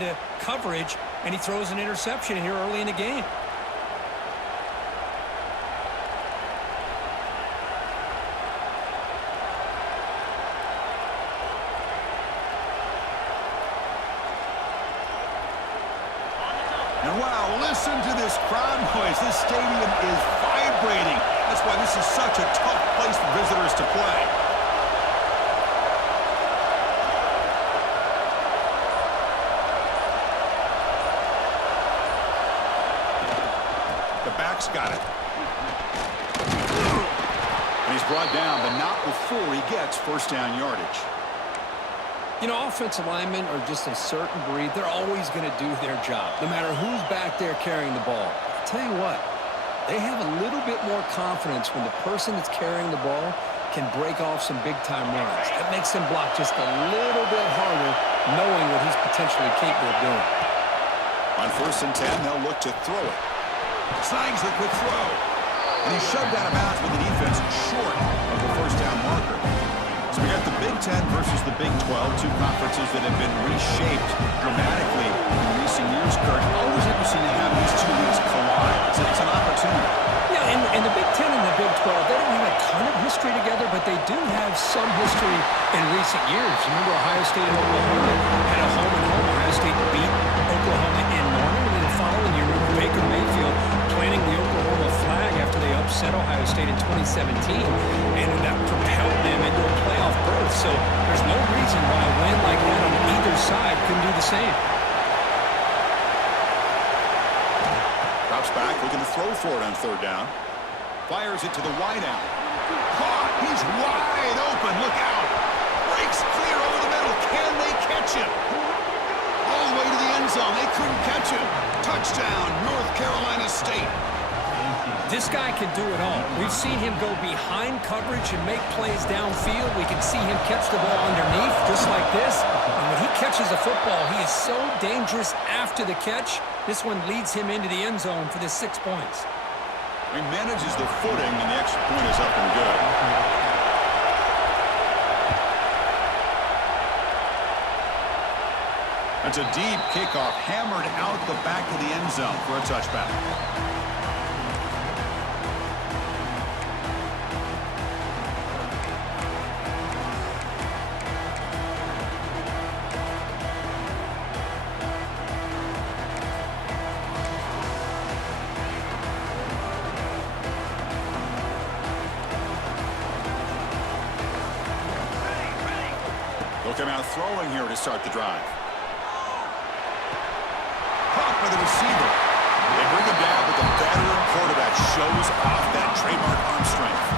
into coverage, and he throws an interception here early in the game. And wow, listen to this crowd noise. This stadium is vibrating. That's why this is such a tough place for visitors to play. The back's got it. And he's brought down, but not before he gets first down yardage. You know, offensive linemen are just a certain breed. They're always going to do their job, no matter who's back there carrying the ball. I'll tell you what, they have a little bit more confidence when the person that's carrying the ball can break off some big-time runs. That makes them block just a little bit harder, knowing what he's potentially capable of doing. On 1st and 10, they'll look to throw it. Snags the quick throw. And he's shoved out of bounds with the defense short of the first down marker. So we got the Big Ten versus the Big 12, two conferences that have been reshaped dramatically in recent years, Kurt. Always interesting to have these two leagues collide. It's an opportunity. Yeah, and the Big Ten and the Big 12, they don't have a ton of history together, but they do have some history in recent years. Remember Ohio State and Oklahoma had a home-and-home. Ohio State beat Oklahoma in Norman, and then the following year, remember Baker Mayfield planting the Oklahoma flag after they upset Ohio State in 2017, and that propelled them into a playoff berth. So there's no reason why a win like that on either side couldn't do the same. Drops back, looking to throw for it on 3rd down. Fires it to the wideout. Caught! He's wide open. Look out! Breaks clear over the middle. Can they catch him? All the way to the end zone. They couldn't catch him. Touchdown, North Carolina State. This guy can do it all. We've seen him go behind coverage and make plays downfield. We can see him catch the ball underneath, just like this. And when he catches a football, he is so dangerous after the catch. This one leads him into the end zone for the 6 points. He manages the footing, and the extra point is up and good. That's a deep kickoff, hammered out the back of the end zone for a touchback. They'll come out throwing here to start the drive. Caught by the receiver. They bring him down, but the veteran quarterback shows off that trademark arm strength.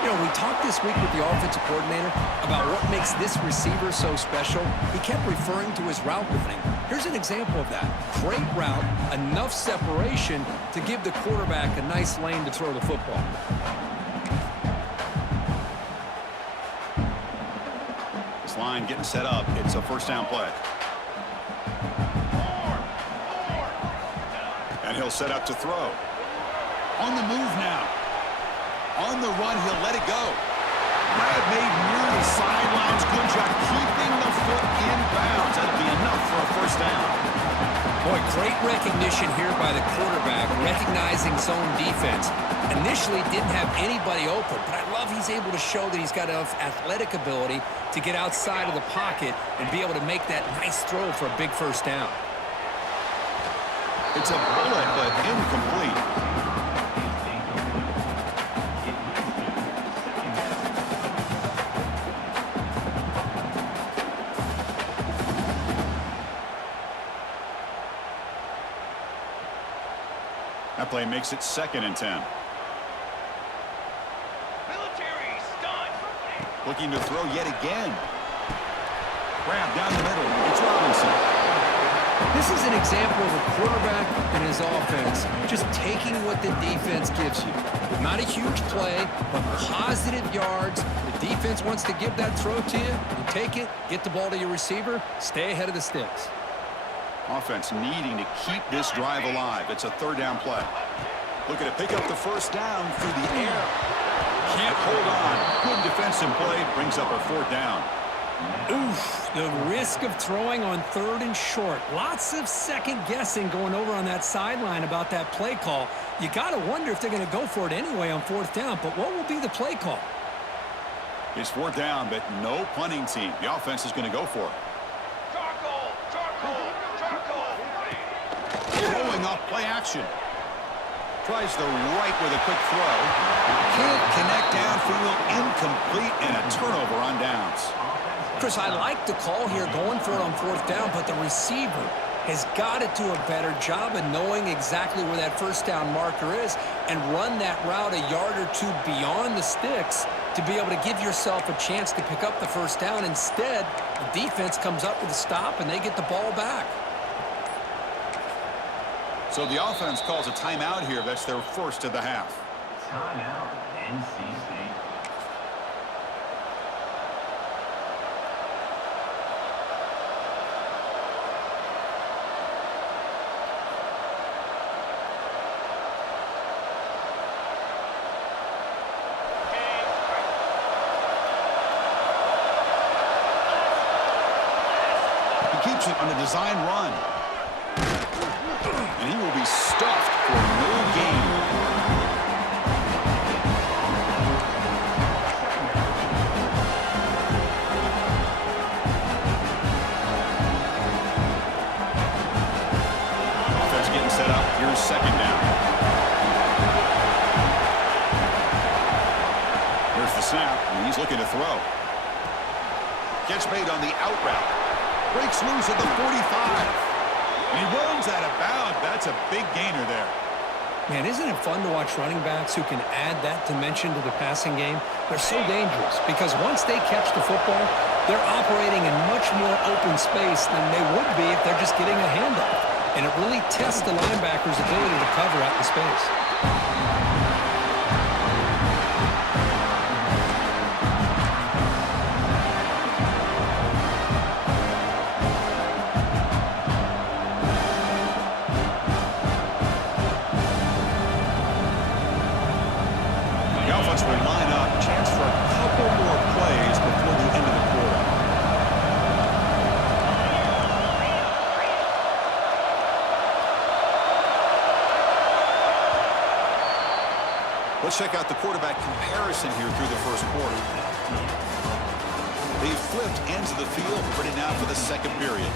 You know, we talked this week with the offensive coordinator about what makes this receiver so special. He kept referring to his route running. Here's an example of that. Great route, enough separation to give the quarterback a nice lane to throw the football. Line getting set up. It's a first down play. And he'll set up to throw. On the move now. On the run, he'll let it go. Grab made near the sidelines. Good job keeping the foot in bounds. That'll be enough for a first down. Boy, great recognition here by the quarterback, recognizing zone defense. Initially didn't have anybody open, but I love he's able to show that he's got enough athletic ability to get outside of the pocket and be able to make that nice throw for a big first down. It's a bullet, but incomplete. That play makes it 2nd and 10. Looking to throw yet again. Grab down the middle. It's Robinson. This is an example of a quarterback and his offense just taking what the defense gives you. Not a huge play, but positive yards. The defense wants to give that throw to you. You take it, get the ball to your receiver, stay ahead of the sticks. Offense needing to keep this drive alive. It's a 3rd down play. Looking to pick up the first down through the air. Can't hold on. Good defensive play. Brings up a 4th down. Oof, the risk of throwing on 3rd and short. Lots of second guessing going over on that sideline about that play call. You got to wonder if they're going to go for it anyway on 4th down, but what will be the play call? It's 4th down, but no punting team. The offense is going to go for it. Throwing off play action. Tries the right with a quick throw. Can't connect downfield. Incomplete, and a turnover on downs. Chris, I like the call here going for it on 4th down, but the receiver has got to do a better job of knowing exactly where that 1st down marker is and run that route a yard or two beyond the sticks to be able to give yourself a chance to pick up the 1st down. Instead, the defense comes up with a stop, and they get the ball back. So the offense calls a timeout here. That's their first of the half. Timeout, NC State. He keeps it on a design run. And he will be stuffed for no gain. Offense getting set up. Here's 2nd down. Here's the snap, and he's looking to throw. Gets made on the out route. Breaks loose at the 45. And he runs out of bounds. That's a big gainer there. Man, isn't it fun to watch running backs who can add that dimension to the passing game? They're so dangerous because once they catch the football, they're operating in much more open space than they would be if they're just getting a handoff. And it really tests the linebacker's ability to cover out in space. Will line up, chance for a couple more plays before the end of the quarter. Let's check out the quarterback comparison here through the first quarter. They flipped ends of the field, ready now for the 2nd period.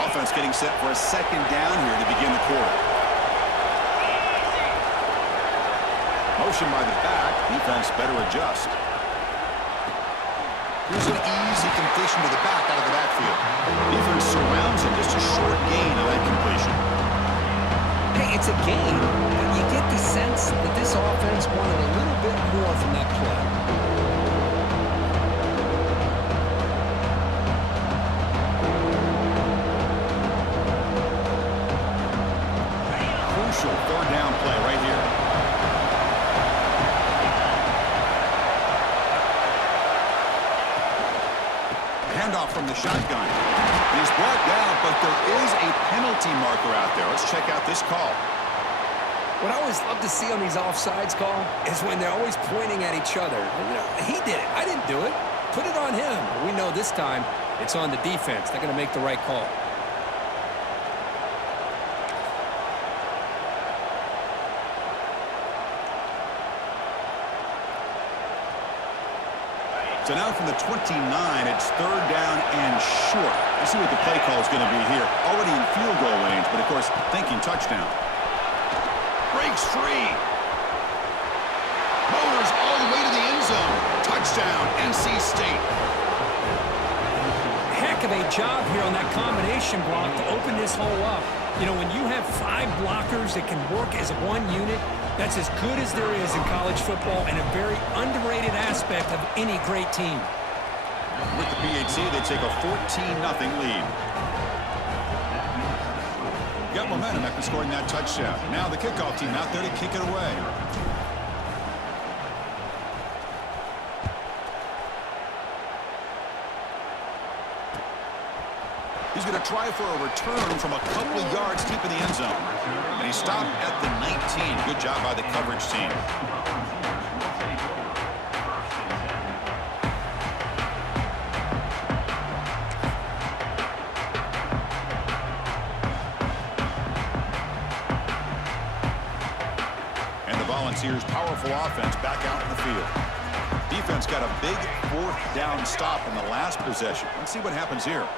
Offense getting set for a 2nd down here to begin the quarter. Motion by the back. Defense better adjust. Here's an easy completion to the back out of the backfield. Defense surrounds him. Just a short gain on that completion. Hey, it's a gain, but you get the sense that this offense wanted a little bit more from that play. Crucial 3rd down play right here. Handoff from the shotgun. He's brought down, but there is a penalty marker out there. Let's check out this call. What I always love to see on these offsides call is when they're always pointing at each other. You know, he did it. I didn't do it. Put it on him. We know this time it's on the defense. They're going to make the right call. So now from the 29, it's 3rd down and short. Let's see what the play call is going to be here. Already in field goal range, but of course, thinking touchdown. Breaks free. Motors all the way to the end zone. Touchdown, NC State. Heck of a job here on that combination block to open this hole up. You know, when you have 5 blockers that can work as one unit, that's as good as there is in college football and a very underrated aspect of any great team. With the PHC, they take a 14-0 lead. Got momentum after scoring that touchdown. Now the kickoff team out there to kick it away. He's going to try for a return from a couple of yards deep in the end zone. And he stopped at the 19. Good job by the coverage team. And the Volunteers' powerful offense back out in the field. Defense got a big fourth down stop in the last possession. Let's see what happens here.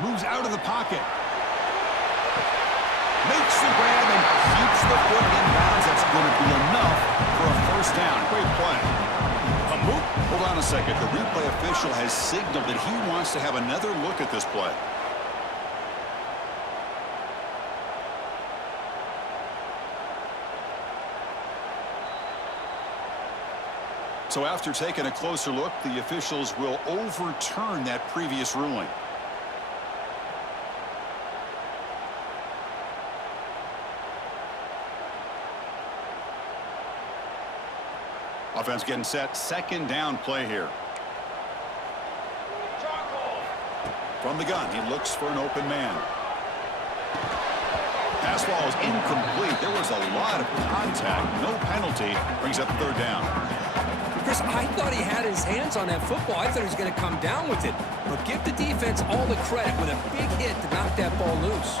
Moves out of the pocket. Makes the grab and keeps the foot in bounds. That's going to be enough for a first down. Great play. Hold on a second. The replay official has signaled that he wants to have another look at this play. So after taking a closer look, the officials will overturn that previous ruling. Offense getting set. Second down play here. From the gun, he looks for an open man. Pass ball is incomplete. There was a lot of contact. No penalty. Brings up third down. Chris, I thought he had his hands on that football. I thought he was going to come down with it. But give the defense all the credit with a big hit to knock that ball loose.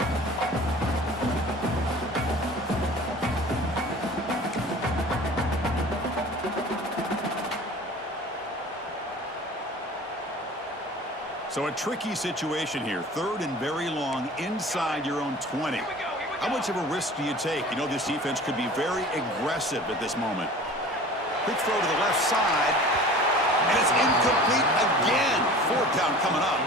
So a tricky situation here. Third and very long inside your own 20. How much of a risk do you take? You know this defense could be very aggressive at this moment. Quick throw to the left side. And it's incomplete again. Fourth down coming up.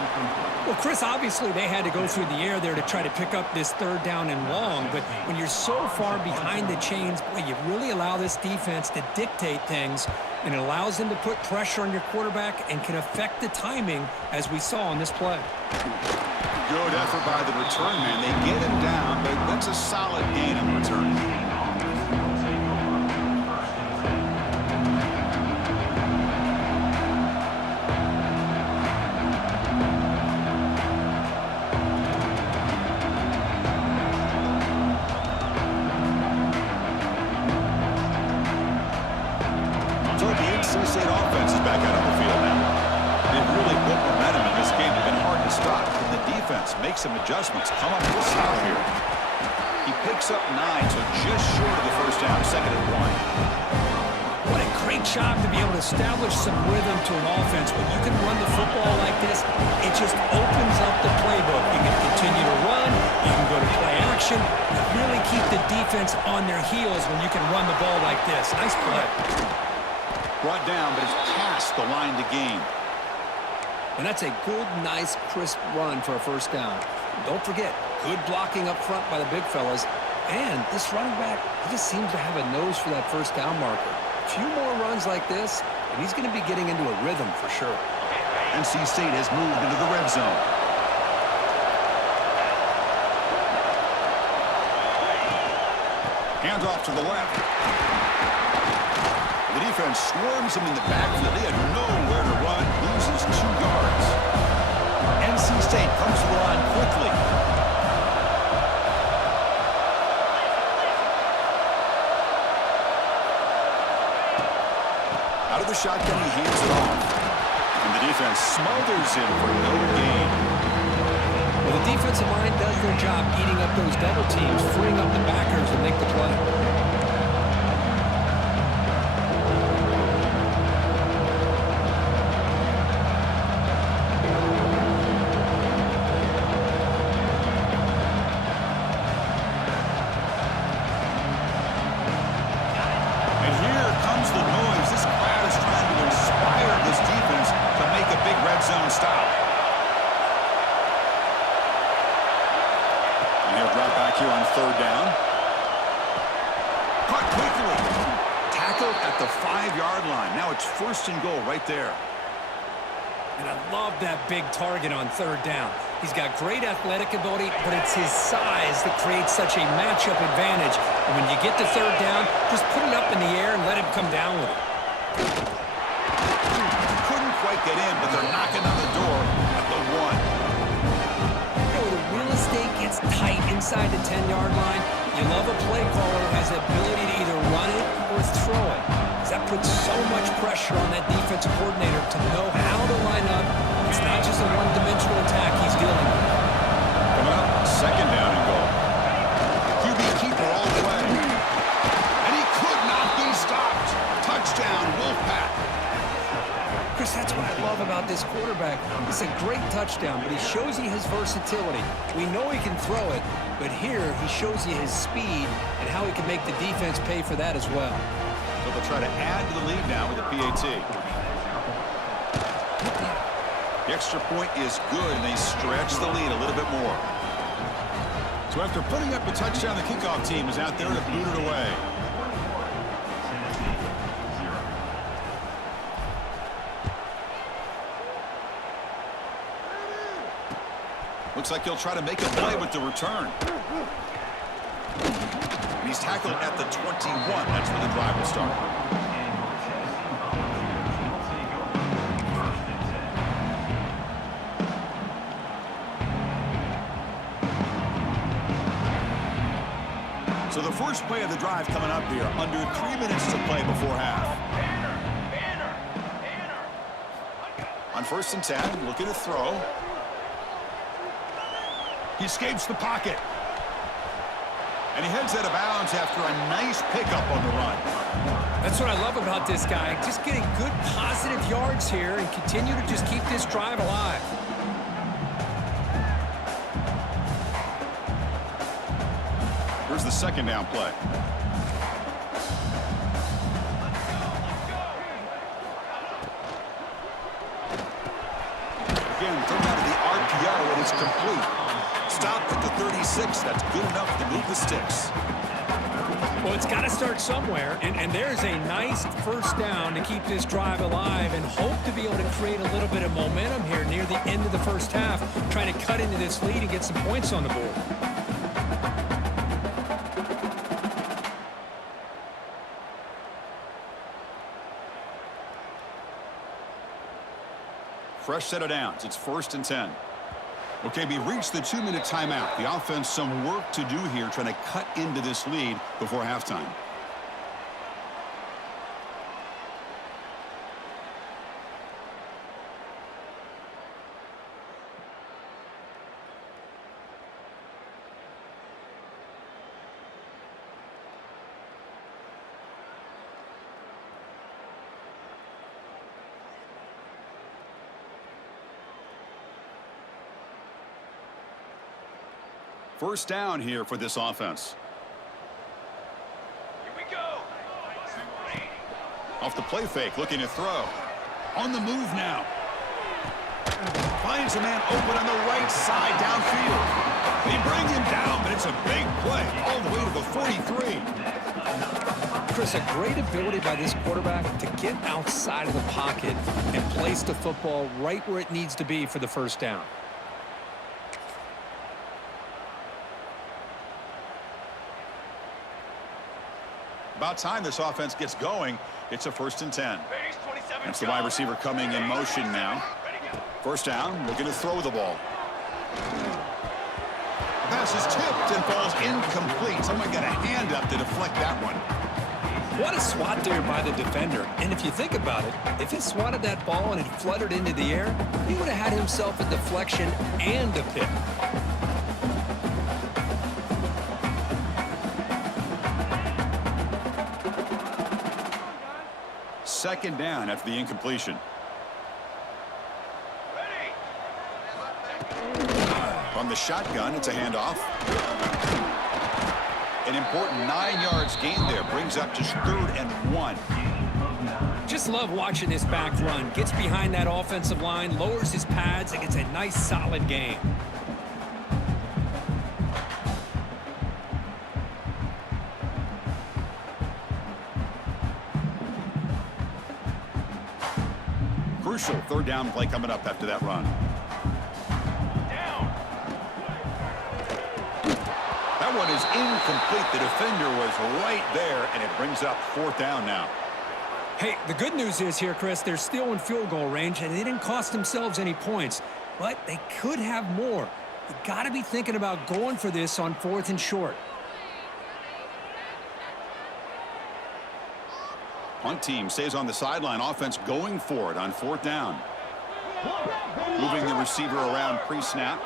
Well, Chris, obviously they had to go through the air there to try to pick up this third down and long. But when you're so far behind the chains, boy, you really allow this defense to dictate things. And it allows them to put pressure on your quarterback and can affect the timing, as we saw on this play. Good effort by the return man. They get him down, but that's a solid gain on the return. State offense is back out on the field now. They've really built momentum in this game. They've been hard to stop. And the defense makes some adjustments. Come up with a stop here. He picks up 9, so just short of the first down. Second and 1. What a great job to be able to establish some rhythm to an offense. When you can run the football like this, it just opens up the playbook. You can continue to run. You can go to play action. You really keep the defense on their heels when you can run the ball like this. Nice play. Brought down, but it's past the line to gain. And that's a good, nice, crisp run for a first down. Don't forget, good blocking up front by the big fellas. And this running back, he just seems to have a nose for that first down marker. A few more runs like this, and he's going to be getting into a rhythm for sure. NC State has moved into the red zone. Handoff to the left. The defense swarms him in the backfield. He had nowhere to run. Loses 2 yards. NC State comes to the line quickly. Out of the shotgun, he hands it off. And the defense smothers him for no gain. Well, the defensive line does their job eating up those double teams, freeing up the backers to make the play. Here on third down. Caught quickly. Tackled at the 5-yard line. Now it's first and goal right there. And I love that big target on third down. He's got great athletic ability, but it's his size that creates such a matchup advantage. And when you get to third down, just put it up in the air and let him come down with it. Couldn't quite get in, but they're knocking on the door at the 1. state gets tight inside the 10-yard line, you love a play caller who has the ability to either run it or throw it. That puts so much pressure on that defensive coordinator to know how to line up. It's not just a one-dimensional attack he's dealing with. Coming up, second down and goal. QB keeper all the way. And he could not be stopped. Touchdown, Wolfpack. Chris, that's what I love about this quarterback. It's a great touchdown, but he shows you his versatility. We know he can throw it, but here he shows you his speed and how he can make the defense pay for that as well. So they'll try to add to the lead now with a PAT. The extra point is good, and they stretch the lead a little bit more. So after putting up a touchdown, the kickoff team is out there to boot it away. Looks like he'll try to make a play with the return. And he's tackled at the 21. That's where the drive will start. So the first play of the drive coming up here. Under 3 minutes to play before half. On 1st and 10, looking to throw. He escapes the pocket. And he heads out of bounds after a nice pickup on the run. That's what I love about this guy. Just getting good positive yards here and continue to just keep this drive alive. Here's the second down play. Again, thrown out of the RPO, and it's complete. Stopped at the 36. That's good enough to move the sticks. Well, it's got to start somewhere, and there's a nice first down to keep this drive alive and hope to be able to create a little bit of momentum here near the end of the first half, trying to cut into this lead and get some points on the board. Fresh set of downs. It's 1st and 10. Okay, we reached the 2-minute timeout. The offense some work to do here trying to cut into this lead before halftime. First down here for this offense. Here we go. Off the play fake, looking to throw. On the move now. Finds a man open on the right side downfield. They bring him down, but it's a big play all the way to the 43. Chris, a great ability by this quarterback to get outside of the pocket and place the football right where it needs to be for the first down. About time this offense gets going. It's a 1st and 10. That's the wide receiver coming in motion now. First down, looking to throw the ball. The pass is tipped and falls incomplete. Someone got a hand up to deflect that one. What a swat there by the defender. And if you think about it, if he swatted that ball and it fluttered into the air, he would have had himself a deflection and a pick. Second down after the incompletion. From the shotgun, it's a handoff. An important 9 yards gain there. Brings up just 3rd and 1. Just love watching this back run. Gets behind that offensive line, lowers his pads, and gets a nice solid gain. Crucial 3rd down play coming up after that run. That one is incomplete. The defender was right there, and it brings up 4th down now. Hey, the good news is here, Chris, they're still in field goal range, and they didn't cost themselves any points. But they could have more. You got to be thinking about going for this on 4th and short. Punt team stays on the sideline. Offense going for it on 4th down. Moving the receiver around pre-snap.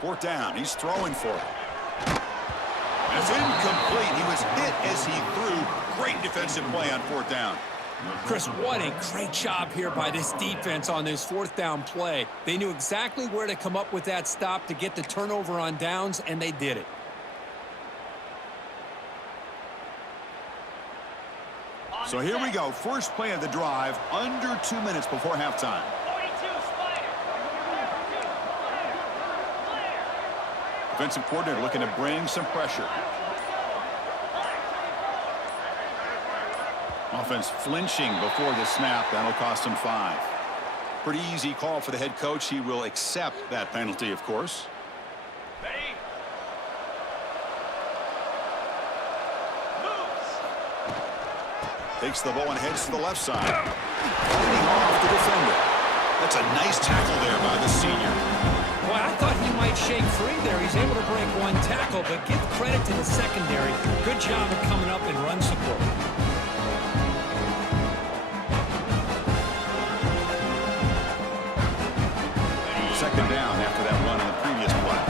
Fourth down. He's throwing for it. And it's incomplete. He was hit as he threw. Great defensive play on 4th down. Chris, what a great job here by this defense on this 4th down play. They knew exactly where to come up with that stop to get the turnover on downs, and they did it. So here we go. First play of the drive, under 2 minutes before halftime. Defensive coordinator looking to bring some pressure. Offense flinching before the snap. That'll cost him 5. Pretty easy call for the head coach. He will accept that penalty, of course. Ready? Takes the ball and heads to the left side. Fighting off the defender. That's a nice tackle there by the senior. Boy, I thought he might shake free there. He's able to break one tackle, but give credit to the secondary. Good job of coming up in run support. Second down after that run on the previous play.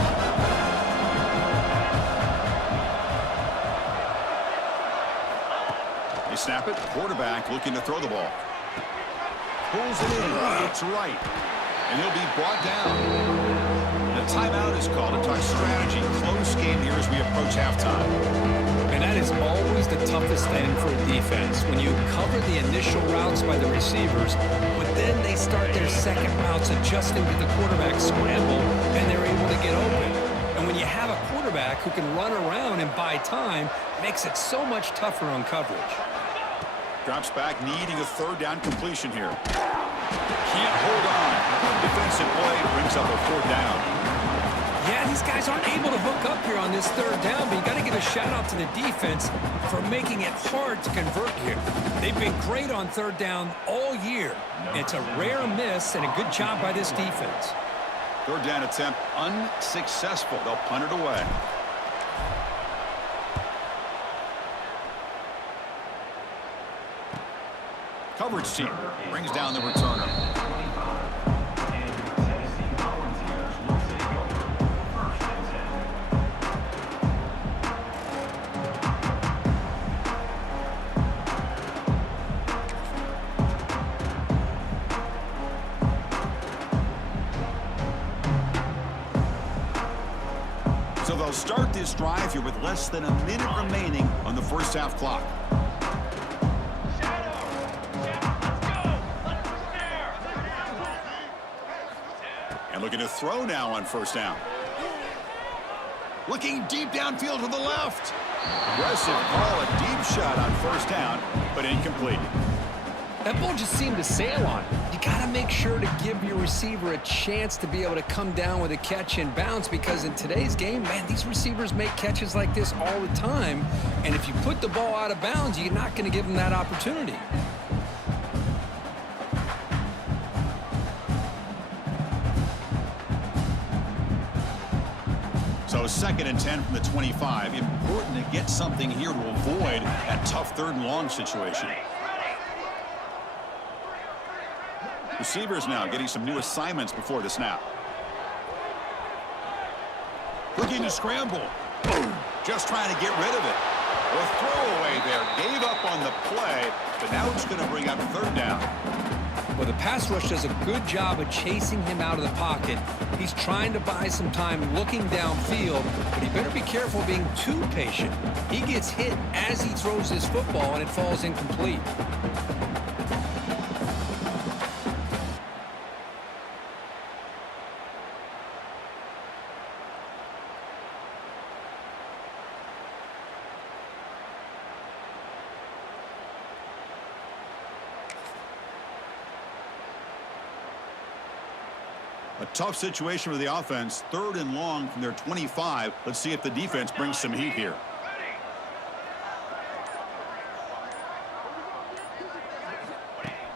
They snap it. Quarterback looking to throw the ball. Pulls it in. It's right. And he'll be brought down. The timeout is called. A tough strategy. Close game here as we approach halftime. And that is always the toughest thing for a defense. When you cover the initial routes by the receivers, but then they start their second routes adjusting to the quarterback scramble, and they're able to get open. And when you have a quarterback who can run around and buy time, it makes it so much tougher on coverage. Drops back, needing a third down completion here. Can't hold on. Good defensive play brings up a 4th down. Yeah, these guys aren't able to hook up here on this 3rd down, but you got to give a shout-out to the defense for making it hard to convert here. They've been great on 3rd down all year. It's a rare miss and a good job by this defense. 3rd down attempt unsuccessful. They'll punt it away. Coverage team brings down the returner. So they'll start this drive here with less than a minute remaining on the first half clock. And looking to throw now on 1st down. Looking deep downfield to the left. Aggressive call, a deep shot on 1st down, but incomplete. That ball just seemed to sail on. You got to make sure to give your receiver a chance to be able to come down with a catch and bounce, because in today's game, man, these receivers make catches like this all the time. And if you put the ball out of bounds, you're not going to give them that opportunity. So 2nd and 10 from the 25. Important to get something here to avoid that tough 3rd and long situation. Receivers now getting some new assignments before the snap. Looking to scramble. Just trying to get rid of it. A throwaway there. Gave up on the play, but now it's going to bring up 3rd down. Well, the pass rush does a good job of chasing him out of the pocket. He's trying to buy some time looking downfield, but he better be careful being too patient. He gets hit as he throws his football, and it falls incomplete. A tough situation for the offense. 3rd and long from their 25. Let's see if the defense brings some heat here.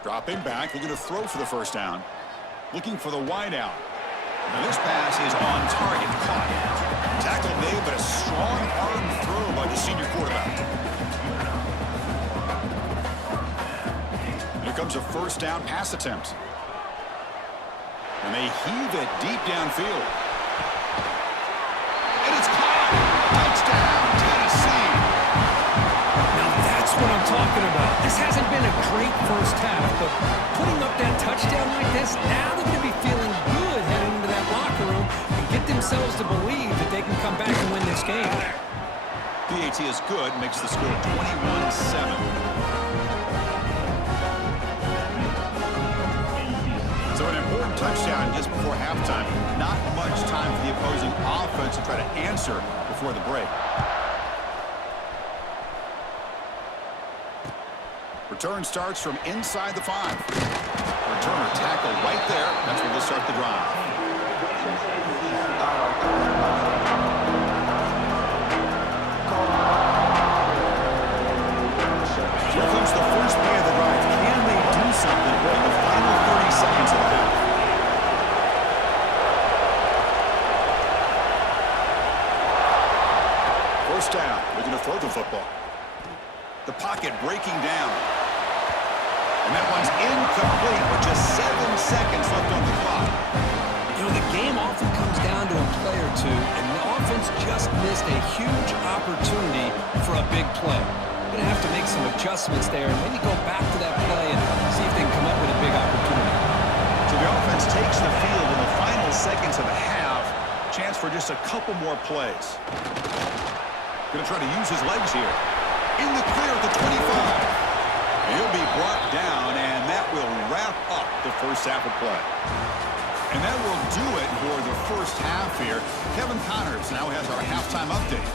Dropping back, looking to throw for the first down. Looking for the wide out. Now this pass is on target. Caught. Tackle made, but a strong arm throw by the senior quarterback. Here comes a first down pass attempt. And they heave it deep downfield. And it's caught. Touchdown, Tennessee. Now that's what I'm talking about. This hasn't been a great first half, but putting up that touchdown like this, now they're going to be feeling good heading into that locker room and get themselves to believe that they can come back and win this game. PAT is good, makes the score 21-7. So an important touchdown just before halftime. Not much time for the opposing offense to try to answer before the break. Return starts from inside the 5. Returner tackled right there. That's where they'll start the drive. Here comes the first play of the drive. Can they do something in the final 30 seconds of the half? First down. Looking to throw the football. The pocket breaking down. And that one's incomplete with just 7 seconds left on the clock. You know, the game often comes down to a play or two, and the offense just missed a huge opportunity for a big play. Going to have to make some adjustments there and maybe go back to that play and see if they can come up with a big opportunity. So the offense takes the field in the final seconds of the half. Chance for just a couple more plays. Going to try to use his legs here. In the clear at the 25. He'll be brought down, and that will wrap up the first half of play. And that will do it for the first half here. Kevin Connors now has our halftime update.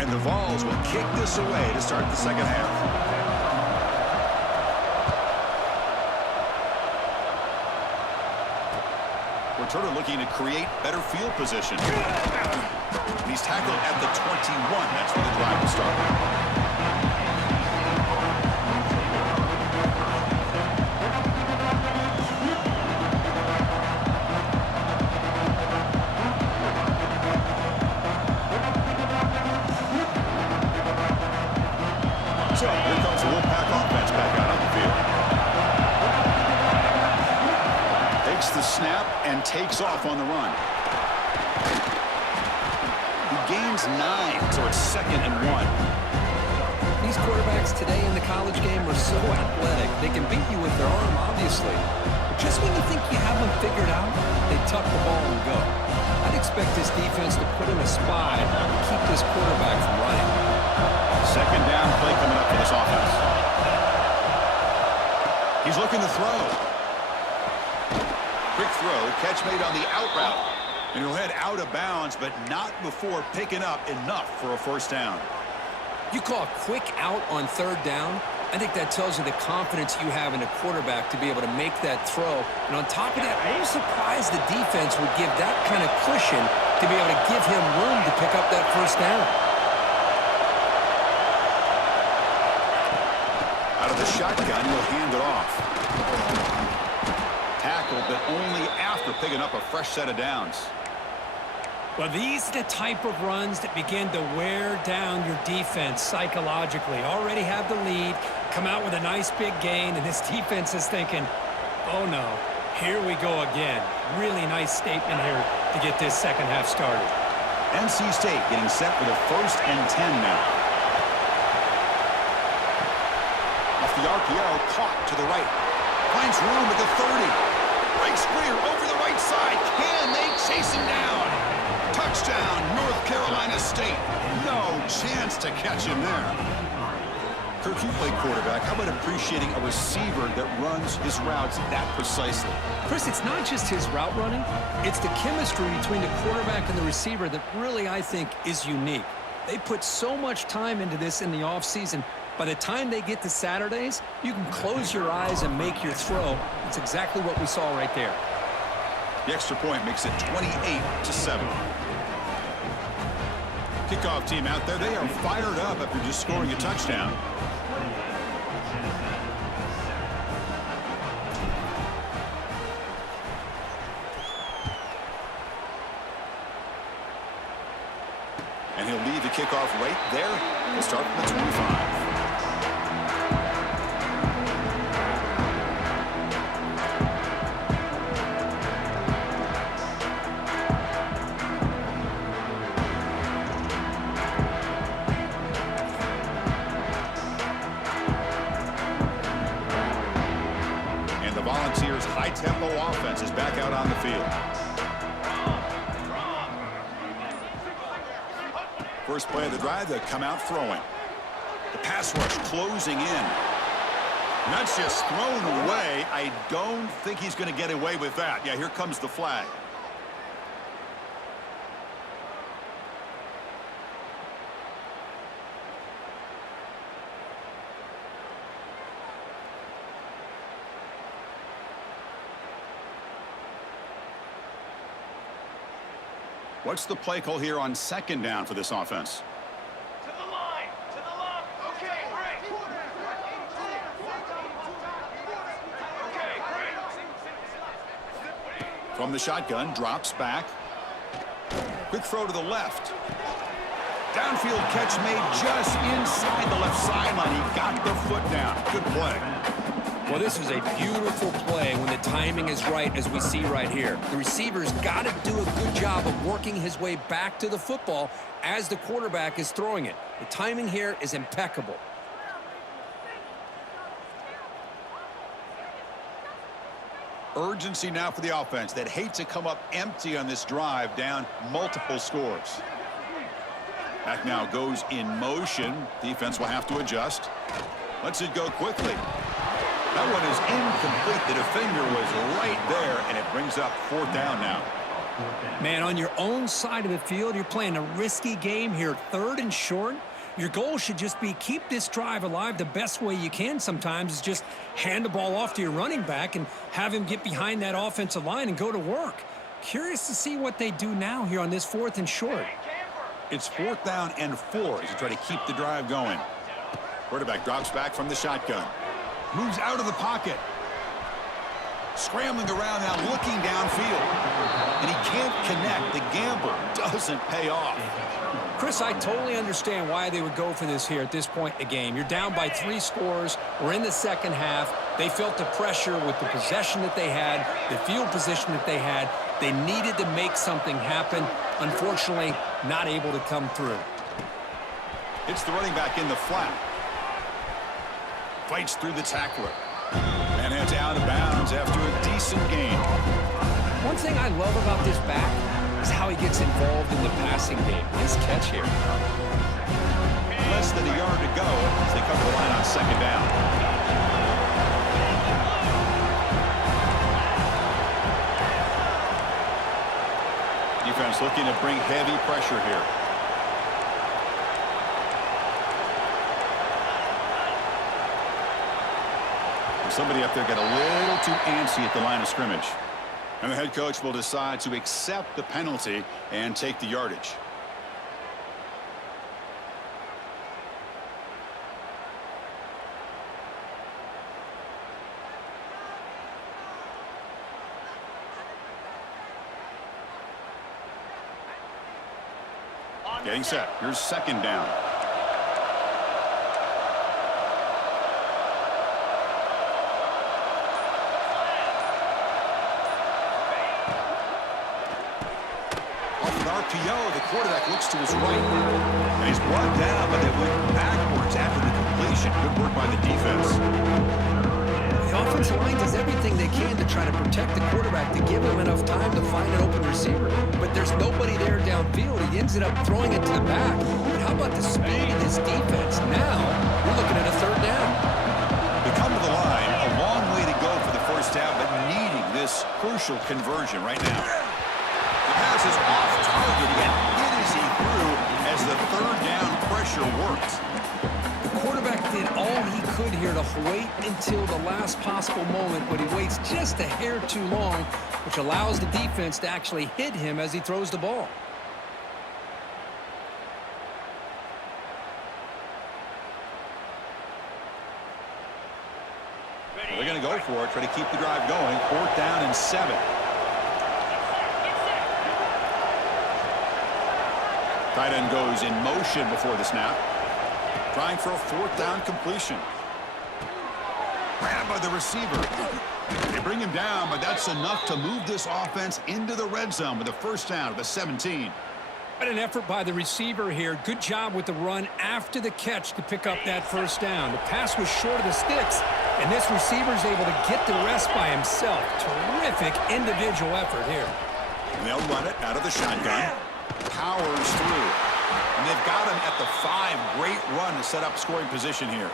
And the Vols will kick this away to start the second half. Returner looking to create better field position. And he's tackled at the 21. That's where the drive will start. So here comes the Wolfpack offense back out on the field. Takes the snap and takes off on the run. He gains 9, so it's 2nd and 1. These quarterbacks today in the college game are so athletic. They can beat you with their arm, obviously. But just when you think you have them figured out, they tuck the ball and go. I'd expect this defense to put in a spy and keep this quarterback from running. Second down play coming up for this offense. He's looking to throw. Quick throw, catch made on the out route. And he'll head out of bounds, but not before picking up enough for a first down. You call a quick out on 3rd down? I think that tells you the confidence you have in a quarterback to be able to make that throw. And on top of that, I'm surprised the defense would give that kind of cushion to be able to give him room to pick up that first down. Out of the shotgun, he'll hand it off. Tackled, but only after picking up a fresh set of downs. Well, these are the type of runs that begin to wear down your defense psychologically. Already have the lead, come out with a nice big gain, and this defense is thinking, oh no, here we go again. Really nice statement here to get this second half started. NC State getting set for the 1st and 10 now. Off the RPO, caught to the right. Finds room at the 30. Breaks clear over the right side. Can they chase him down? Touchdown, North Carolina State. No chance to catch him there. Kirk, you play quarterback. How about appreciating a receiver that runs his routes that precisely? Chris, it's not just his route running. It's the chemistry between the quarterback and the receiver that really, I think, is unique. They put so much time into this in the offseason, By the time they get to Saturdays, you can close your eyes and make your throw. That's exactly what we saw right there. The extra point makes it 28-7. Kickoff team out there, they are fired up after just scoring a touchdown. And he'll leave the kickoff right there. He'll start from the 25. And the Volunteers' high-tempo offense is back out on the field. First play of the drive, they come out throwing. The pass rush closing in. And that's just thrown away. I don't think he's going to get away with that. Yeah, here comes the flag. What's the play call here on second down for this offense? To the line. Okay, great. From the shotgun, drops back. Quick throw to the left. Downfield catch made just inside the left sideline. He got the foot down. Good play. Well, this was a beautiful play when the timing is right, as we see right here. The receiver's got to do a good job of working his way back to the football as the quarterback is throwing it. The timing here is impeccable. Urgency now for the offense that hate to come up empty on this drive, down multiple scores. Back now goes in motion. Defense will have to adjust. Lets it go quickly. That one is incomplete. The defender was right there, and it brings up fourth down now. Man, on your own side of the field, you're playing a risky game here, third and short. Your goal should just be keep this drive alive the best way you can sometimes is just hand the ball off to your running back and have him get behind that offensive line and go to work. Curious to see what they do now here on this fourth and short. It's fourth down and 4 as you try to keep the drive going. Quarterback drops back from the shotgun. Moves out of the pocket. Scrambling around now, looking downfield. And he can't connect. The gamble doesn't pay off. Chris, I totally understand why they would go for this here at this point in the game. You're down by 3 scores. We're in the second half. They felt the pressure with the possession that they had, the field position that they had. They needed to make something happen. Unfortunately, not able to come through. It's the running back in the flat. Fights through the tackler. And heads out of bounds after a decent gain. One thing I love about this back is how he gets involved in the passing game. Nice catch here. Less than a yard to go as they cover the line on second down. Defense looking to bring heavy pressure here. Somebody up there got a little too antsy at the line of scrimmage. And the head coach will decide to accept the penalty and take the yardage. Getting set. Here's second down. RPO, the quarterback looks to his right. And he's brought down, but they went backwards after the completion. Good work by the defense. The offensive line does everything they can to try to protect the quarterback, to give him enough time to find an open receiver. But there's nobody there downfield. He ends up throwing it to the back. But how about the speed of this defense? Now, we're looking at a third down. They come to the line, a long way to go for the first down, but needing this crucial conversion right now. The pass is off target again. Hit as he threw as the third down pressure worked. The quarterback did could here to wait until the last possible moment, but he waits just a hair too long, which allows the defense to actually hit him as he throws the ball. Well, they're going to go for it, try to keep the drive going. 4th down and 7. Tight end goes in motion before the snap. Trying for a 4th down completion. Grabbed by the receiver. They bring him down, but that's enough to move this offense into the red zone with a 1st down at the 17. What an effort by the receiver here. Good job with the run after the catch to pick up that 1st down. The pass was short of the sticks, and this receiver is able to get the rest by himself. Terrific individual effort here. And they'll run it out of the shotgun. Powers through. And they've got him at the 5. Great run to set up scoring position here.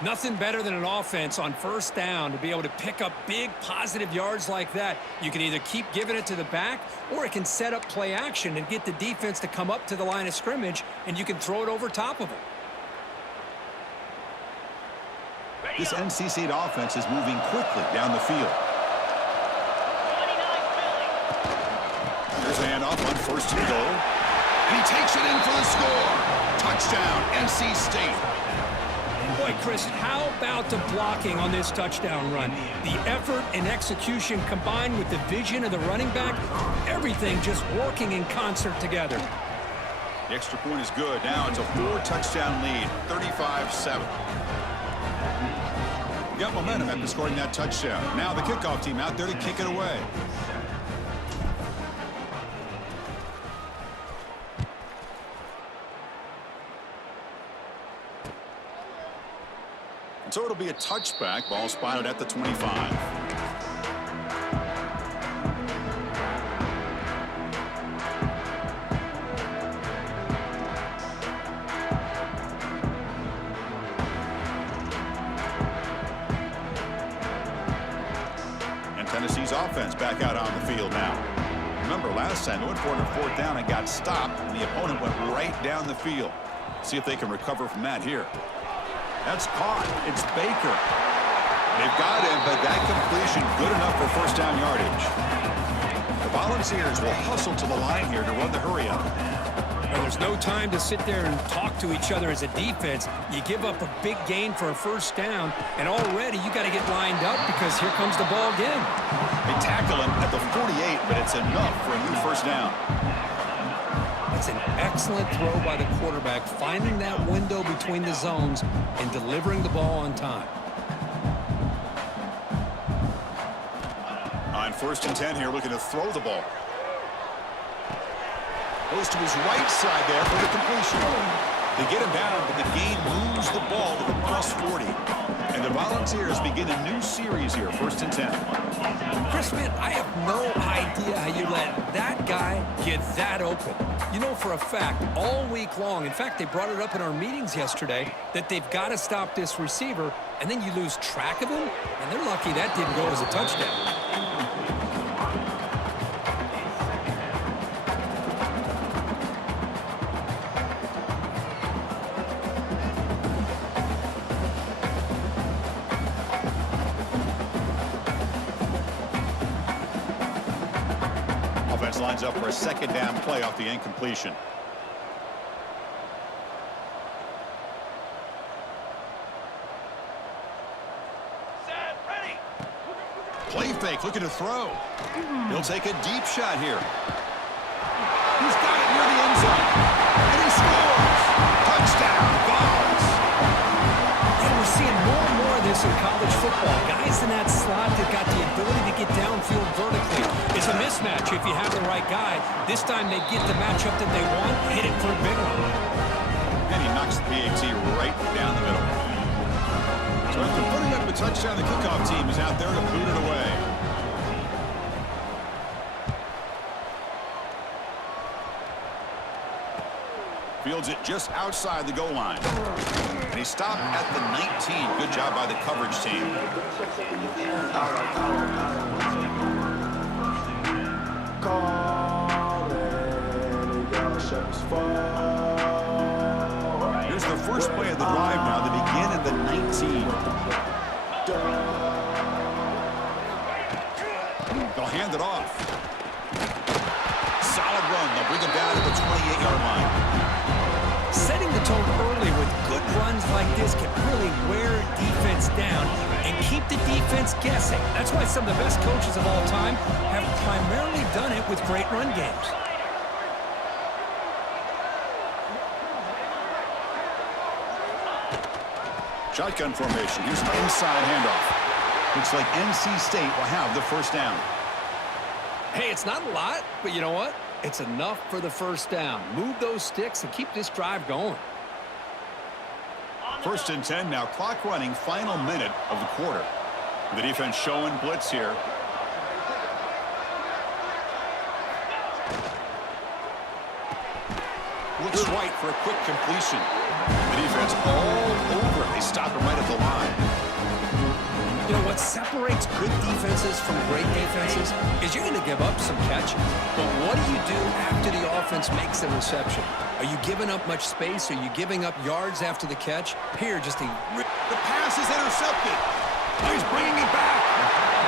Nothing better than an offense on 1st down to be able to pick up big positive yards like that. You can either keep giving it to the back, or it can set up play action and get the defense to come up to the line of scrimmage, and you can throw it over top of them. This NC State offense is moving quickly down the field. Here's a handoff on 1st and goal. And he takes it in for the score. Touchdown, NC State. Boy, Chris, how about the blocking on this touchdown run? The effort and execution combined with the vision of the running back, everything just working in concert together. The extra point is good. Now it's a 4-touchdown lead, 35-7. Got momentum after scoring that touchdown. Now the kickoff team out there to kick it away. And so it'll be a touchback. Ball spotted at the 25. And Tennessee's offense back out on the field now. Remember, last time they went for it on 4th down and got stopped, and the opponent went right down the field. See if they can recover from that here. That's caught. It's Baker. They've got him, but that completion good enough for 1st down yardage. The Volunteers will hustle to the line here to run the hurry up. Well, there's no time to sit there and talk to each other as a defense. You give up a big gain for a 1st down, and already you got to get lined up because here comes the ball again. They tackle him at the 48, but it's enough for a new 1st down. It's an excellent throw by the quarterback, finding that window between the zones and delivering the ball on time. On 1st and 10 here, looking to throw the ball. Goes to his right side there for the completion. They get him down, but the gain moves the ball to the +40. And the Volunteers begin a new series here, 1st and 10. Chris, man, I have no idea how you let that guy get that open. You know for a fact, all week long, in fact, they brought it up in our meetings yesterday, that they've got to stop this receiver, and then you lose track of him, and they're lucky that didn't go as a touchdown. Lines up for a 2nd down play off the incompletion. Set, ready. Play fake, looking to throw. He'll take a deep shot here. He's got it near the end zone. And he scores. Touchdown, Vols. Yeah, we're seeing more and more of this in college football. Guys in that slot that got the ability to get downfield vertically. It's a mismatch if you have the right guy. This time they get the matchup that they want, hit it for a big one. And he knocks the PAT right down the middle. So after putting up a touchdown, the kickoff team is out there to boot it away. Fields it just outside the goal line. And he stopped at the 19. Good job by the coverage team. Here's the first play of the drive now. They begin at the 19. They'll hand it off. Solid run. They'll bring him down to the 28-yard line. Setting the tone early with good runs like this can really wear defense down and keep the defense guessing. That's why some of the best coaches of all time have primarily done it with great run games. Shotgun formation. Here's an inside handoff. Looks like NC State will have the first down. Hey, it's not a lot, but you know what? It's enough for the first down. Move those sticks and keep this drive going. First and 10 now. Clock running. Final minute of the quarter. The defense showing blitz here. Looks right for a quick completion. The defense all over it. They stop it right at the line. You know, what separates good defenses from great defenses is you're going to give up some catches. But what do you do after the offense makes a reception? Are you giving up much space? Are you giving up yards after the catch? Here, just a... The pass is intercepted. Oh, he's bringing it back.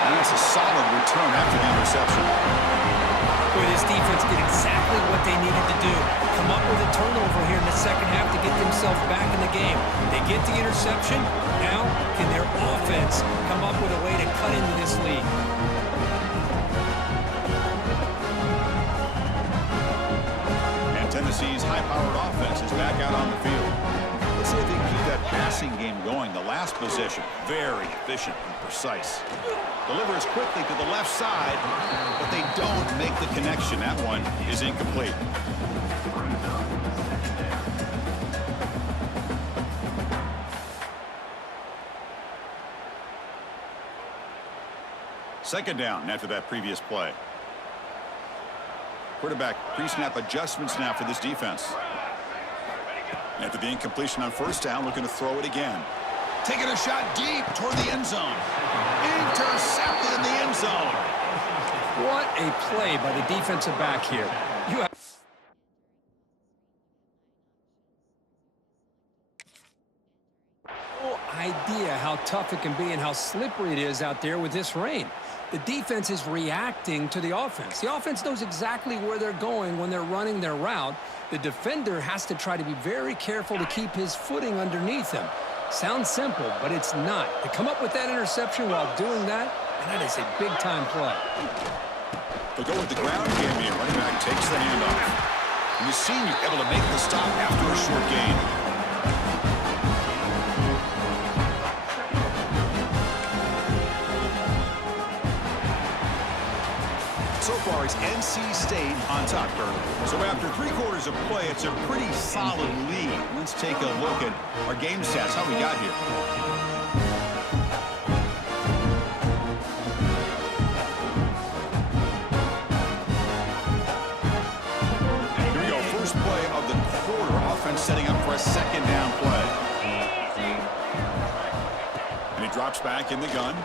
And that's a solid return after the interception. Boy, this defense did exactly what they needed to do. Come up with a turnover here in the second half to get themselves back in the game. They get the interception. Now, can their offense come up with a way to cut into this lead? And Tennessee's high-powered offense is back out on the field. Let's see if they can keep that passing game going. The last possession, very efficient and precise. Delivers quickly to the left side, but they don't make the connection. That one is incomplete. Second down after that previous play. Quarterback pre-snap adjustments now for this defense. After the incompletion on first down, looking to throw it again. Taking a shot deep toward the end zone. Intercepted in the end zone. What a play by the defensive back here. You have no idea how tough it can be and how slippery it is out there with this rain. The defense is reacting to the offense. The offense knows exactly where they're going when they're running their route. The defender has to try to be very careful to keep his footing underneath him. Sounds simple, but it's not. To come up with that interception while doing that, and that is a big-time play. They'll go with the ground game here. Running back takes the handoff. And the senior able to make the stop after a short gain. So far, it's NC State on top, Colonel. So after 3 quarters of play, it's a pretty solid lead. Let's take a look at our game stats, how we got here. Here we go, first play of the quarter. Offense setting up for a second down play. And he drops back in the gun.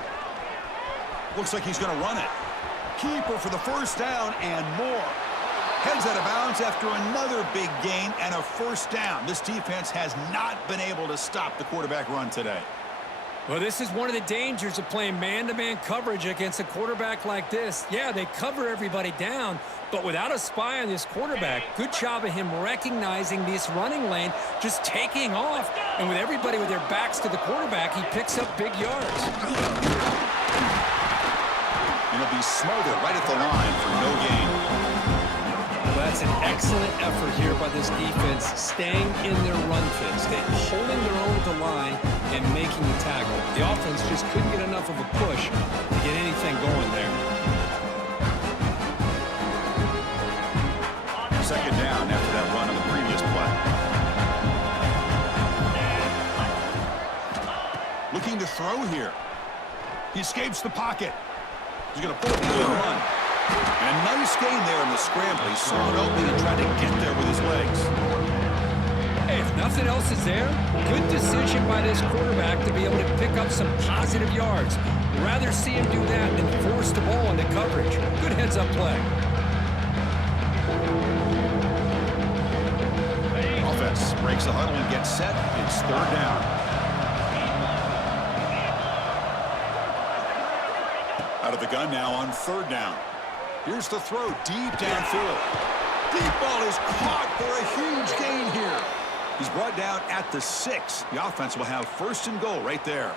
Looks like he's going to run it. Keeper for the first down and more. Heads out of bounds after another big gain and a first down. This defense has not been able to stop the quarterback run today. Well, this is one of the dangers of playing man-to-man coverage against a quarterback like this. Yeah, they cover everybody down, but without a spy on this quarterback, good job of him recognizing this running lane, just taking off, and with everybody with their backs to the quarterback, he picks up big yards. And he'll be smothered right at the line for no gain. Well, that's an excellent effort here by this defense, staying in their run fit, holding their own at the line and making the tackle. The offense just couldn't get enough of a push to get anything going there. Second down after that run on the previous play. Looking to throw here. He escapes the pocket. He's going to pull up the run. And a nice gain there in the scramble. He saw it open and tried to get there with his legs. Hey, if nothing else is there, good decision by this quarterback to be able to pick up some positive yards. Rather see him do that than force the ball into coverage. Good heads-up play. Offense breaks the huddle and gets set. It's third down. Out of the gun now on third down. Here's the throw deep downfield. Deep ball is caught for a huge gain here. He's brought down at the 6. The offense will have first and goal right there.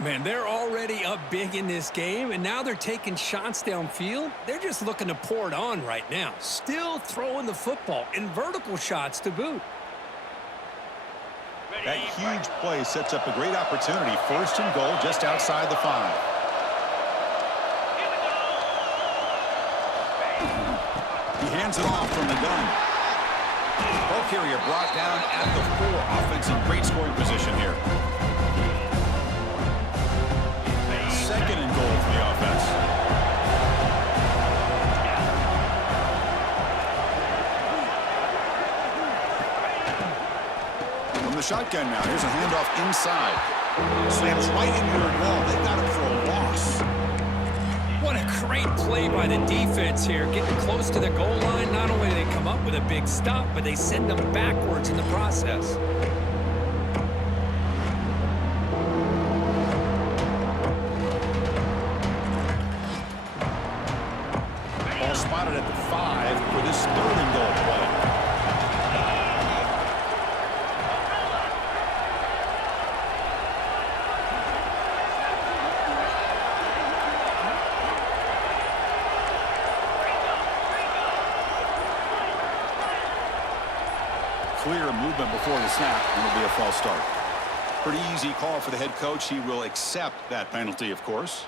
Man, they're already up big in this game, and now they're taking shots downfield. They're just looking to pour it on right now. Still throwing the football, and vertical shots to boot. That huge play sets up a great opportunity. First and goal just outside the 5. He hands it off from the gun. Ball carrier brought down at the 4. Offense in great scoring position here. Second and goal for the offense. From the shotgun now, here's a handoff inside. Slams right into your wall. They got him for a loss. What a great play by the defense here. Getting close to the goal line, not only do they come up with a big stop, but they send them backwards in the process. Ball spotted at the 5 for this third and goal play. Clear movement before the snap, and it'll be a false start. Pretty easy call for the head coach. He will accept that penalty, of course.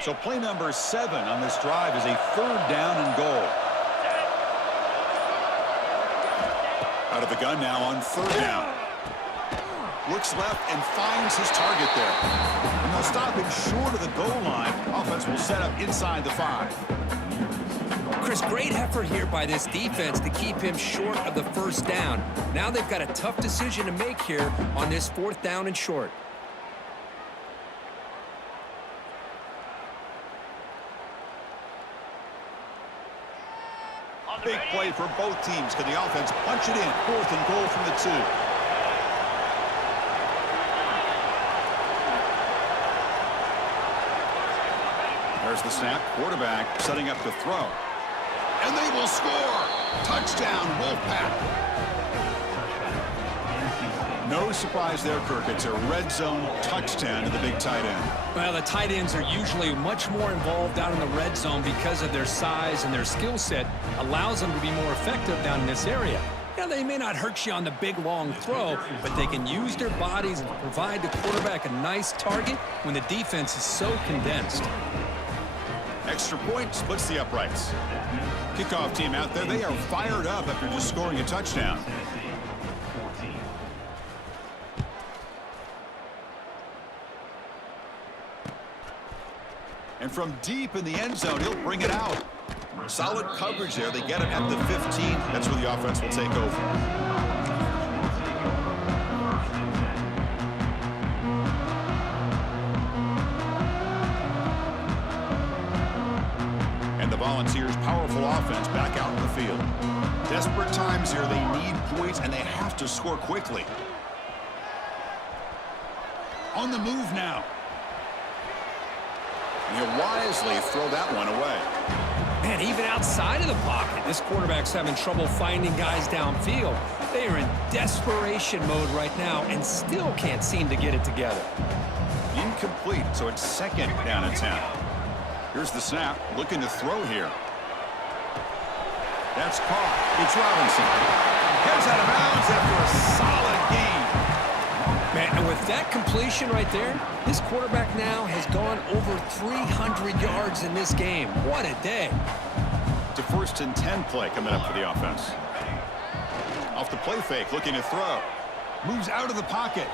So play number 7 on this drive is a third down and goal. Out of the gun now on third down. Looks left and finds his target there. And they'll stop him short of the goal line. Offense will set up inside the 5. Chris, great effort here by this defense to keep him short of the first down. Now they've got a tough decision to make here on this 4th down and short. Big play for both teams. Can the offense punch it in? 4th and goal from the 2. There's the snap. Quarterback setting up the throw. And they will score. Touchdown, Wolfpack. No surprise there, Kirk. It's a red zone touchdown to the big tight end. Well, the tight ends are usually much more involved out in the red zone because of their size and their skill set allows them to be more effective down in this area. Now, they may not hurt you on the big, long throw, but they can use their bodies and provide the quarterback a nice target when the defense is so condensed. Extra point splits the uprights. Kickoff team out there, they are fired up after just scoring a touchdown. And from deep in the end zone, he'll bring it out. Solid coverage there. They get him at the 15. That's where the offense will take over. And the Volunteers' powerful offense back out in the field. Desperate times here. They need points, and they have to score quickly. On the move now. He'll wisely throw that one away. Man, even outside of the pocket, this quarterback's having trouble finding guys downfield. They are in desperation mode right now and still can't seem to get it together. Incomplete, so it's 2nd down and 10. Here's the snap, looking to throw here. That's caught. It's Robinson. Heads out of bounds after a solid game. Man, and with that completion right there, this quarterback now has gone over 300 yards in this game. What a day. It's a 1st and 10 play coming up for the offense. Off the play fake, looking to throw. Moves out of the pocket.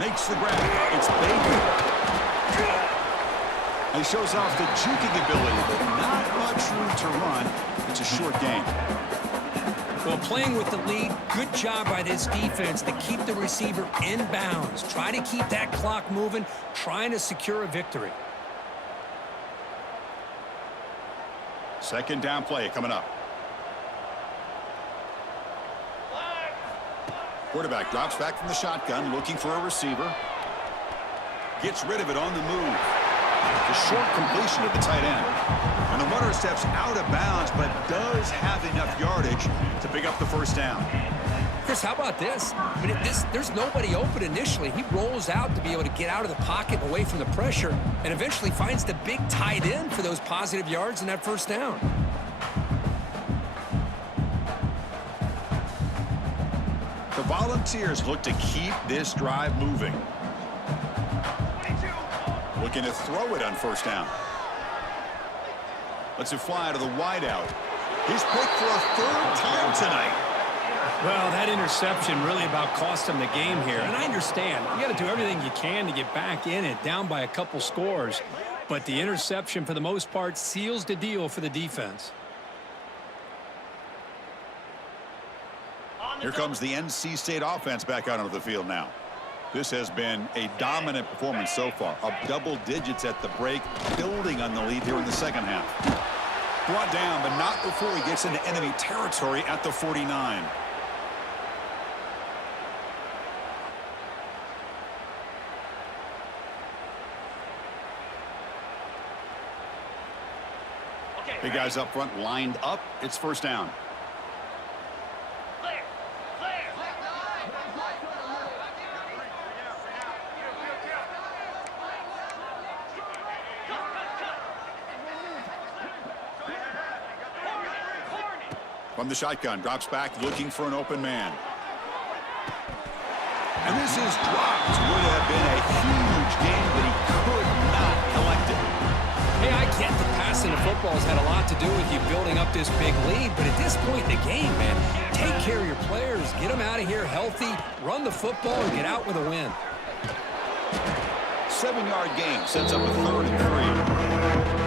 Makes the grab. It's Baker. He shows off the juking ability, but not much room to run. It's a short game. Well, playing with the lead, good job by this defense to keep the receiver in bounds. Try to keep that clock moving, trying to secure a victory. Second down play coming up. Quarterback drops back from the shotgun, looking for a receiver. Gets rid of it on the move. A short completion to the tight end. And the runner steps out of bounds, but does have enough yardage to pick up the first down. Chris, how about this? I mean, there's nobody open initially. He rolls out to be able to get out of the pocket away from the pressure and eventually finds the big tight end for those positive yards and that first down. The Volunteers look to keep this drive moving. Looking to throw it on first down. Lets it fly to the wideout. He's picked for a third time tonight. Well, that interception really about cost him the game here. And I understand. You got to do everything you can to get back in it, down by a couple scores. But the interception, for the most part, seals the deal for the defense. Here comes the NC State offense back out onto the field now. This has been a dominant performance so far. Up double digits at the break, building on the lead here in the second half. Brought down, but not before he gets into enemy territory at the 49. Big guys up front lined up. It's first down. From the shotgun, drops back, looking for an open man. And this is dropped. Would have been a huge game, but he could not collect it. Hey, I get that passing the football has had a lot to do with you building up this big lead, but at this point in the game, man, take care of your players, get them out of here healthy, run the football, and get out with a win. 7-yard gain sets up a 3rd and 3.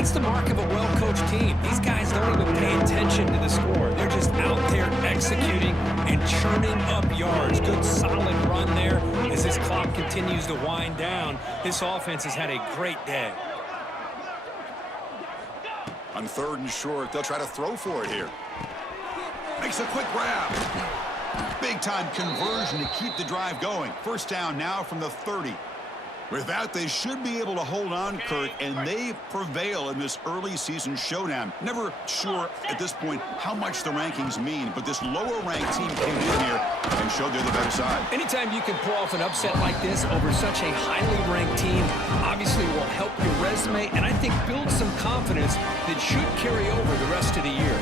That's the mark of a well-coached team. These guys don't even pay attention to the score. They're just out there executing and churning up yards. Good, solid run there as this clock continues to wind down. This offense has had a great day. On 3rd and short, they'll try to throw for it here. Makes a quick grab. Big-time conversion to keep the drive going. First down now from the 30. With that, they should be able to hold on, Kurt, and they prevail in this early season showdown. Never sure at this point how much the rankings mean, but this lower-ranked team came in here and showed they're the better side. Anytime you can pull off an upset like this over such a highly ranked team, obviously will help your resume, and I think build some confidence that should carry over the rest of the year.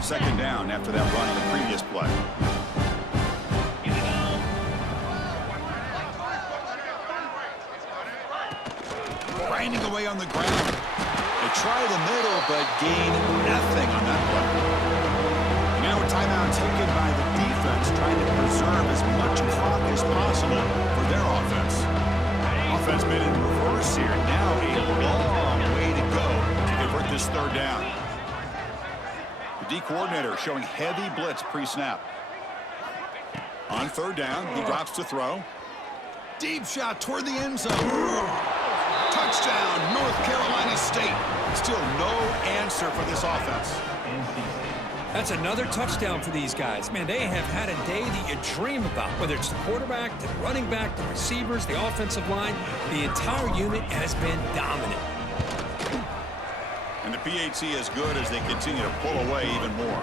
Second down after that run on the previous play. Grinding away on the ground. They try the middle, but gain nothing on that play. And now a timeout taken by the defense, trying to preserve as much clock as possible for their offense. Offense made in reverse here. Now a long way to go to convert this 3rd down. The D coordinator showing heavy blitz pre-snap. On 3rd down, he drops to throw. Deep shot toward the end zone. Touchdown, North Carolina State. Still no answer for this offense. That's another touchdown for these guys. Man, they have had a day that you dream about, whether it's the quarterback, the running back, the receivers, the offensive line. The entire unit has been dominant. And the PAT is good as they continue to pull away even more.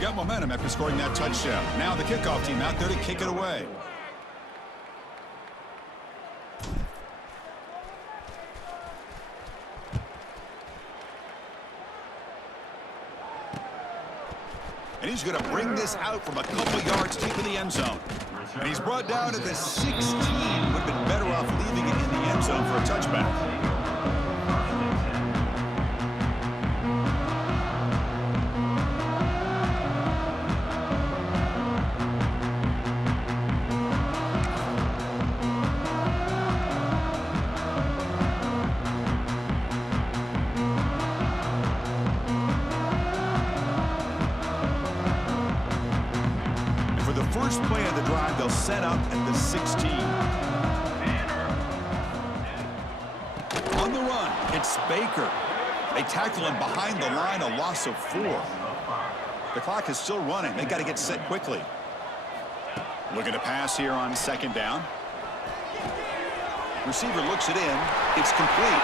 Got momentum after scoring that touchdown. Now the kickoff team out there to kick it away. And he's going to bring this out from a couple yards deep in the end zone. And he's brought down at the 16. Would have been better off leaving it in the end zone for a touchback. first play of the drive, they'll set up at the 16. On the run, it's Baker. They tackle him behind the line, a loss of 4. The clock is still running. They got to get set quickly. Looking to pass here on second down. Receiver looks it in. It's complete.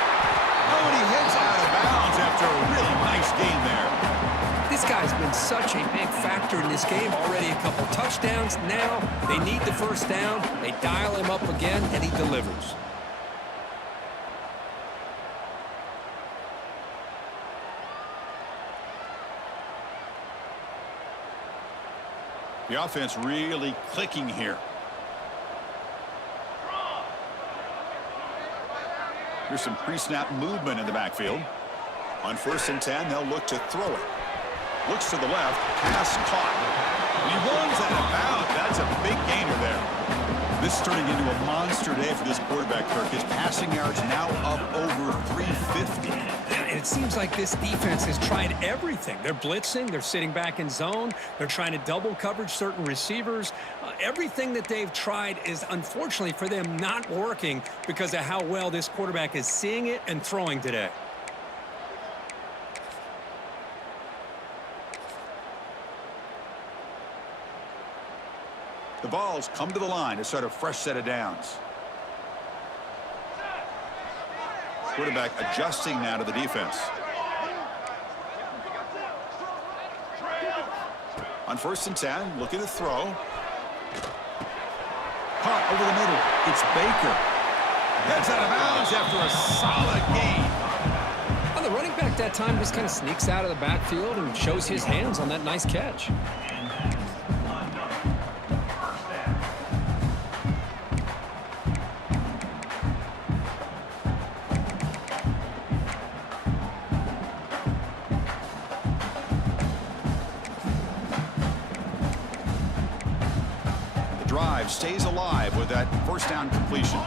Oh, and he heads out of bounds after a really nice gain there. This guy's been such a big factor in this game. Already a couple touchdowns. Now they need the first down. They dial him up again, and he delivers. The offense really clicking here. Here's some pre-snap movement in the backfield. On 1st and 10, they'll look to throw it. Looks to the left, pass caught. And he runs out of bounds. That's a big gainer there. This is turning into a monster day for this quarterback, Kirk. His passing yards now up over 350. And it seems like this defense has tried everything. They're blitzing. They're sitting back in zone. They're trying to double coverage certain receivers. Everything that they've tried is, unfortunately for them, not working because of how well this quarterback is seeing it and throwing today. The balls come to the line to start a fresh set of downs. Quarterback adjusting now to the defense. On 1st and 10, looking to throw. Caught over the middle. It's Baker. Heads out of bounds after a solid gain. Well, the running back that time just kind of sneaks out of the backfield and shows his hands on that nice catch. Drive stays alive with that first down completion.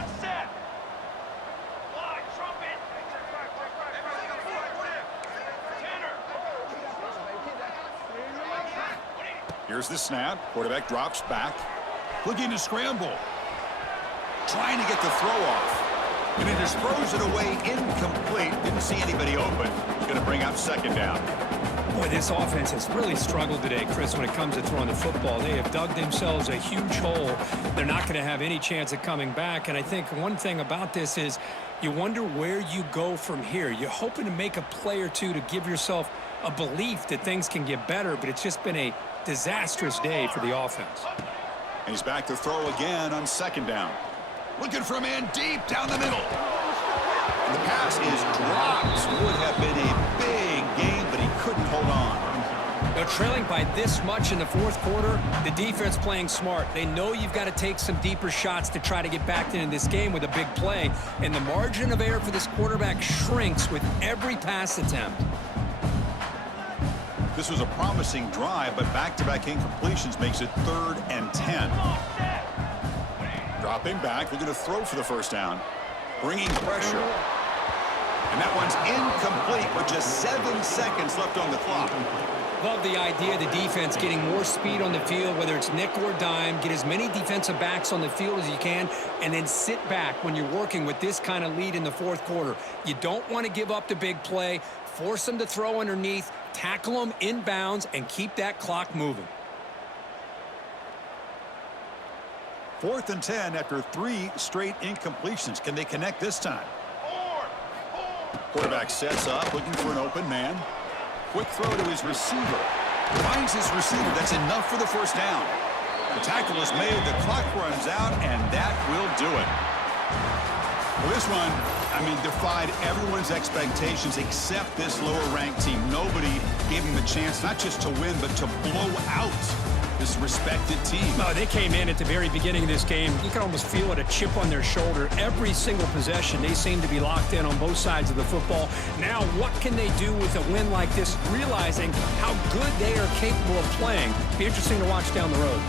Here's the snap. Quarterback drops back. Looking to scramble. Trying to get the throw off. And he just throws it away incomplete. Didn't see anybody open. He's going to bring up second down. Boy, this offense has really struggled today, Chris, when it comes to throwing the football. They have dug themselves a huge hole. They're not going to have any chance of coming back. And I think one thing about this is you wonder where you go from here. You're hoping to make a play or two to give yourself a belief that things can get better, but it's just been a disastrous day for the offense. And he's back to throw again on second down. Looking for a man deep down the middle. And the pass is dropped. Would have been a big game, but he couldn't hold on. They're trailing by this much in the fourth quarter. The defense playing smart. They know you've got to take some deeper shots to try to get back into this game with a big play. And the margin of error for this quarterback shrinks with every pass attempt. This was a promising drive, but back-to-back incompletions makes it 3rd and 10. Dropping back, looking to throw for the first down. Bringing pressure. And that one's incomplete with just 7 seconds left on the clock. Love the idea of the defense getting more speed on the field, whether it's nickel or dime, get as many defensive backs on the field as you can, and then sit back when you're working with this kind of lead in the fourth quarter. You don't want to give up the big play, force them to throw underneath, tackle them inbounds, and keep that clock moving. 4th and 10 after 3 straight incompletions. Can they connect this time? Quarterback sets up, looking for an open man. Quick throw to his receiver. Finds his receiver. That's enough for the first down. The tackle is made. The clock runs out, and that will do it. Well, this one, defied everyone's expectations except this lower-ranked team. Nobody gave him the chance not just to win, but to blow out this respected team. No, they came in at the very beginning of this game. You can almost feel it, a chip on their shoulder. Every single possession, they seem to be locked in on both sides of the football. Now, what can they do with a win like this, realizing how good they are capable of playing? Be interesting to watch down the road.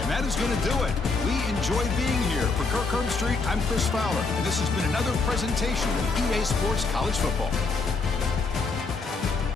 And that is going to do it. We enjoyed being here. For Kirk Herbstreit, I'm Chris Fowler, and this has been another presentation of EA Sports College Football.